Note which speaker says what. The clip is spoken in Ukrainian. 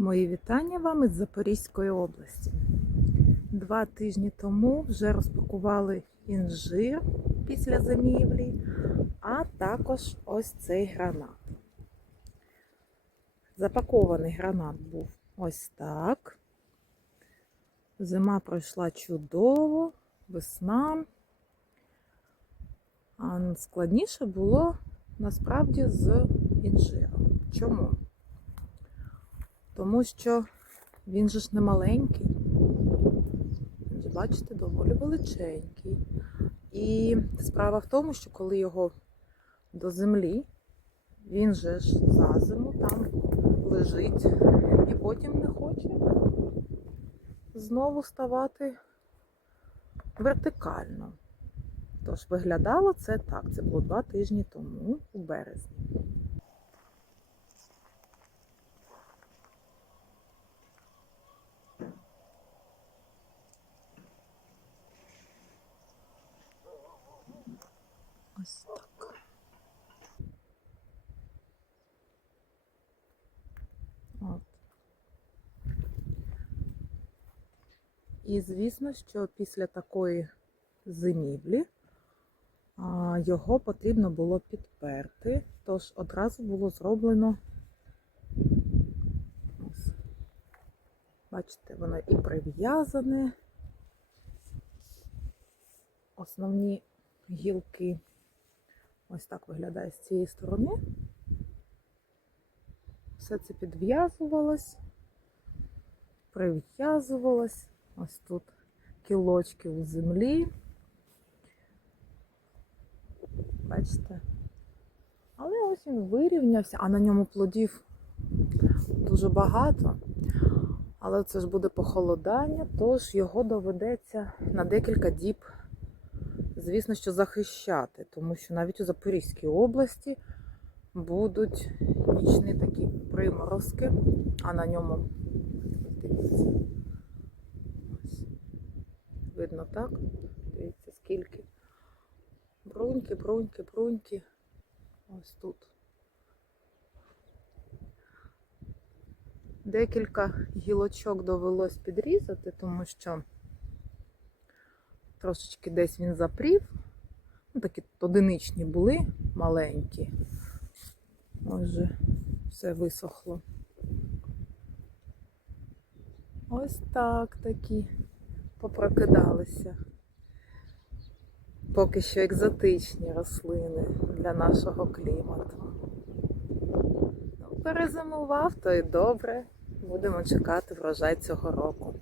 Speaker 1: Мої вітання вам із Запорізької області. Два тижні тому вже розпакували інжир після зимівлі, а також ось цей гранат. Запакований гранат був ось так. Зима пройшла чудово, весна. А складніше було насправді з інжиром. Чому? Тому що він же ж не маленький. Він бачите, доволі величенький. І справа в тому, що коли його до землі, він же ж за зиму там лежить і потім не хоче знову ставати вертикально. Тож виглядало це так. Це було два тижні тому, у березні. Ось так. От. І звісно, що після такої зимівлі його потрібно було підперти, тож одразу було зроблено. Бачите, воно і прив'язане. Основні гілки. Ось так виглядає з цієї сторони. Все це підв'язувалось, прив'язувалось. Ось тут кілочки у землі. Бачите? Але ось він вирівнявся, а на ньому плодів дуже багато. Але це ж буде похолодання, тож його доведеться на декілька діб звісно, що захищати, тому що навіть у Запорізькій області будуть нічні такі приморозки, а на ньому, дивіться, видно так? Дивіться, скільки. Бруньки, бруньки, бруньки. Ось тут. Декілька гілочок довелось підрізати, тому що Трошечки десь він запрів. Ну, такі одиничні були маленькі. Ось все висохло. Ось так такі попрокидалися. Поки що екзотичні рослини для нашого клімату. Ну, перезимував, то й добре. Будемо чекати врожай цього року.